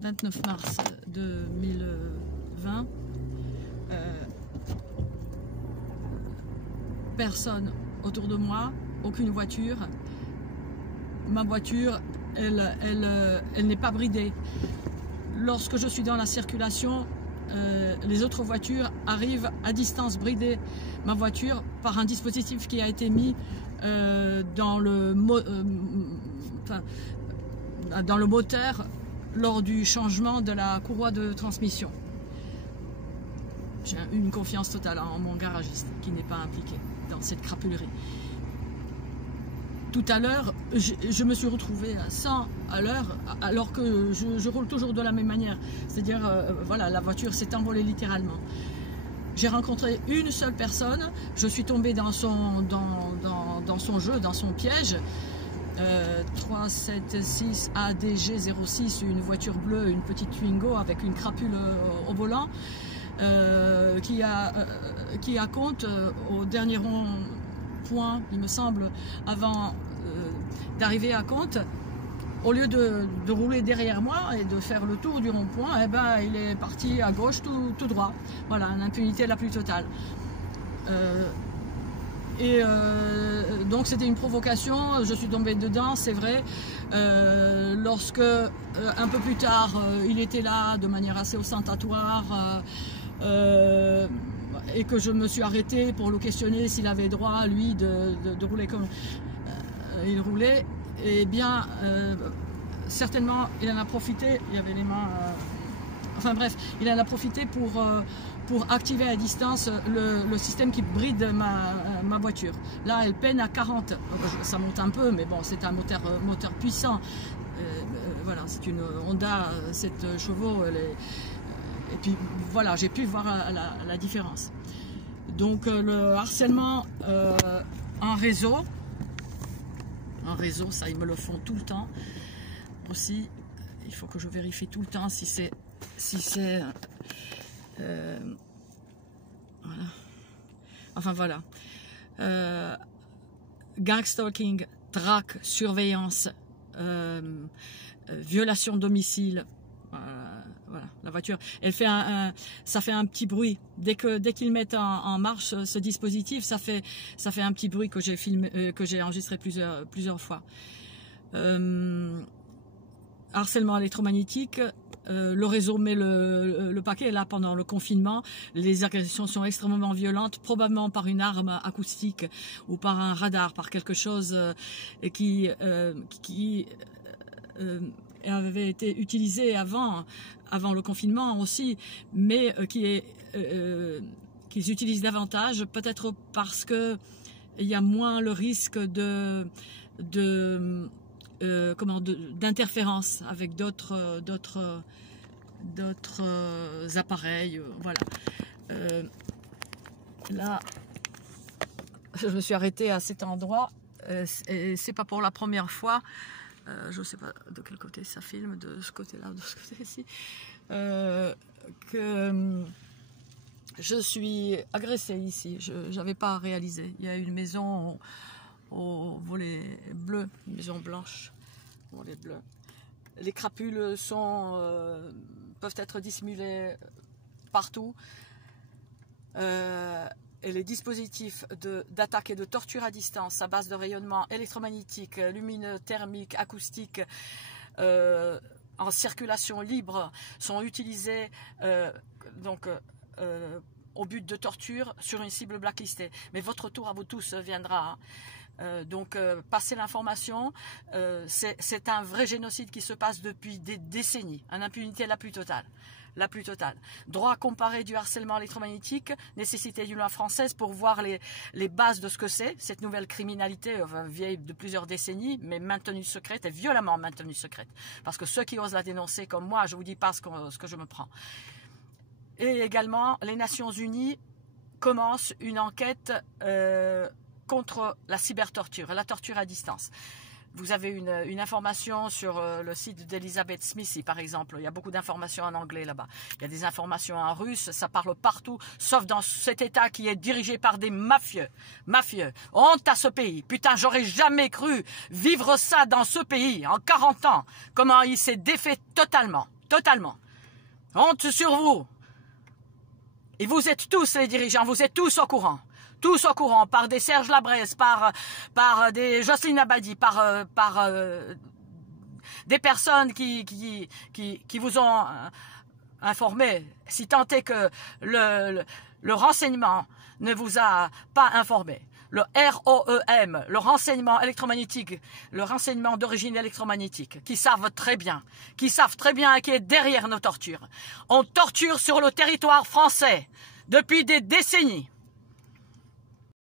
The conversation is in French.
29 mars 2020. Personne autour de moi, aucune voiture. Ma voiture, elle n'est pas bridée. Lorsque je suis dans la circulation, les autres voitures arrivent à distance brider ma voiture par un dispositif qui a été mis dans le moteur lors du changement de la courroie de transmission. J'ai une confiance totale en mon garagiste qui n'est pas impliqué dans cette crapulerie. Tout à l'heure, je me suis retrouvée à 100 à l'heure, alors que je roule toujours de la même manière. C'est-à-dire, voilà, la voiture s'est envolée littéralement. J'ai rencontré une seule personne, je suis tombée dans son jeu, dans son piège. 376 ADG 06, une voiture bleue, une petite Twingo avec une crapule au volant, qui a compte au dernier rond-point, il me semble, avant d'arriver à Contes. Au lieu de rouler derrière moi et de faire le tour du rond-point, eh ben, il est parti à gauche tout droit. Voilà, l'impunité la plus totale. Donc c'était une provocation, je suis tombée dedans, c'est vrai. Lorsque, un peu plus tard, il était là de manière assez ostentatoire, et que je me suis arrêtée pour le questionner s'il avait droit, lui, de rouler comme il roulait, eh bien, certainement, il en a profité, il avait les mains... enfin bref, il en a profité pour activer à distance le système qui bride ma voiture. Là, elle peine à 40. Ça monte un peu, mais bon, c'est un moteur puissant. Voilà, c'est une Honda 7 chevaux. Et puis voilà, j'ai pu voir la différence. Donc le harcèlement en réseau, ça ils me le font tout le temps aussi. Il faut que je vérifie tout le temps si c'est voilà. Enfin voilà, gang stalking, traque, surveillance, violation de domicile. Voilà, la voiture, elle fait ça fait un petit bruit dès qu'ils mettent en marche ce dispositif. Ça fait un petit bruit que j'ai filmé, que j'ai enregistré plusieurs fois. Harcèlement électromagnétique, le réseau met le paquet. Là, pendant le confinement, les agressions sont extrêmement violentes, probablement par une arme acoustique ou par un radar, par quelque chose qui avait été utilisé avant le confinement aussi, mais qu'ils utilisent davantage, peut-être parce que il y a moins le risque d'interférence avec d'autres appareils. Voilà. Là, je me suis arrêtée à cet endroit, et c'est pas pour la première fois. Je ne sais pas de quel côté ça filme, de ce côté-là ou de ce côté-ci, que je suis agressée ici. Je n'avais pas réalisé. Il y a une maison au volet bleu, une maison blanche, au volet bleu. Les crapules peuvent être dissimulées partout. Et les dispositifs d'attaque et de torture à distance à base de rayonnement électromagnétique, lumineux, thermique, acoustique, en circulation libre, sont utilisés au but de torture sur une cible blacklistée. Mais votre tour à vous tous viendra. Donc passer l'information, c'est un vrai génocide qui se passe depuis des décennies, en impunité la plus totale. Droit comparé du harcèlement électromagnétique, nécessité d'une loi française pour voir les bases de ce que c'est, cette nouvelle criminalité vieille de plusieurs décennies, mais maintenue secrète et violemment maintenue secrète. Parce que ceux qui osent la dénoncer comme moi, je vous dis pas ce que je me prends. Et également, les Nations Unies commencent une enquête contre la cybertorture, la torture à distance. vous avez une information sur le site d'Elizabeth Smith, par exemple. Il y a beaucoup d'informations en anglais là-bas. Il y a des informations en russe, ça parle partout, sauf dans cet État qui est dirigé par des mafieux. Mafieux. Honte à ce pays. Putain, j'aurais jamais cru vivre ça dans ce pays, en 40 ans. Comment il s'est défait totalement. Totalement. Honte sur vous. Et vous êtes tous les dirigeants, vous êtes tous au courant. Tous au courant, par des Serge Labrèze, par des Jocelyne Abadi, par des personnes qui vous ont informé, si tant est que le renseignement ne vous a pas informé. Le ROEM, le renseignement électromagnétique, le renseignement d'origine électromagnétique, qui savent très bien qui est derrière nos tortures. On torture sur le territoire français depuis des décennies.